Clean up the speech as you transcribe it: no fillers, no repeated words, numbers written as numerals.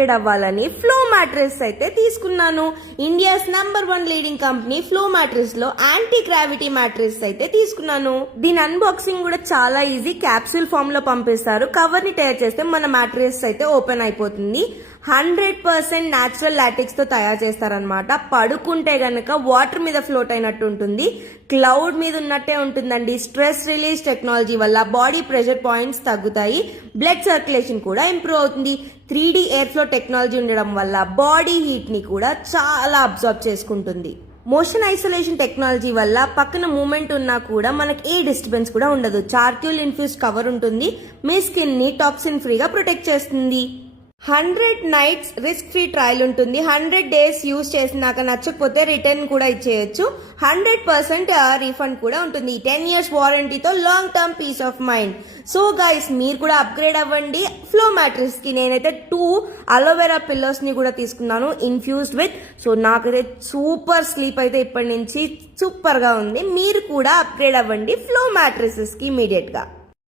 Upgrade అవ్వాలని flow mattress అయితే తీసుకున్నాను. India's #1 leading company flow mattress లో యాంటీ గ్రావిటీ మ్యాట్రెస్ అయితే తీసుకున్నాను. దీని అన్బాక్సింగ్ కూడా చాలా ఈజీ. క్యాప్సూల్ ఫామ్ లో పంపిస్తారు. కవర్ ని టేర్ చేస్తే మన మ్యాట్రెస్ అయితే ఓపెన్ అయిపోతుంది. 100% న్యాచురల్ లాటెక్స్ తో తయారు చేస్తారనమాట. పడుకుంటే గనక వాటర్ మీద ఫ్లోట్ అయినట్టు ఉంటుంది. క్లౌడ్ మీద ఉన్నట్టే ఉంటుందండి. స్ట్రెస్ రిలీజ్ టెక్నాలజీ వల్ల బాడీ ప్రెషర్ పాయింట్స్ తగ్గుతాయి. బ్లడ్ సర్క్యులేషన్ కూడా ఇంప్రూవ్ అవుతుంది. 3D ఎయిర్ ఫ్లో టెక్నాలజీ ఉండడం వల్ల బాడీ హీట్ ని కూడా చాలా అబ్జర్వ్ చేసుకుంటుంది. మోషన్ ఐసోలేషన్ టెక్నాలజీ వల్ల పక్కన మూమెంట్ ఉన్నా కూడా మనకి ఏ డిస్టర్బెన్స్ కూడా ఉండదు. చార్క్యూల్ ఇన్ఫ్యూజ్ కవర్ ఉంటుంది. మీ స్కిన్ ని టాక్సిన్ ఫ్రీగా ప్రొటెక్ట్ చేస్తుంది. 100 nights రిస్క్ ఫ్రీ ట్రయల్ ఉంటుంది. 100 days యూజ్ చేసినాక నచ్చకపోతే రిటర్న్ కూడా ఇచ్చేయచ్చు. 100% రీఫండ్ కూడా ఉంటుంది. 10 years వారంటీతో long term peace of mind. So guys, మీరు కూడా అప్గ్రేడ్ అవ్వండి ఫ్లో మ్యాట్రెస్ కి. నేనైతే 2 అలోవెరా పిల్లోస్ ని కూడా తీసుకున్నాను ఇన్ఫ్యూజ్డ్ విత్. సో నాకైతే సూపర్ స్లీప్ అయితే ఇప్పటి నుంచి సూపర్ గా ఉంది. మీరు కూడా అప్గ్రేడ్ అవ్వండి ఫ్లో మ్యాట్రెసెస్ కి ఇమీడియట్ గా.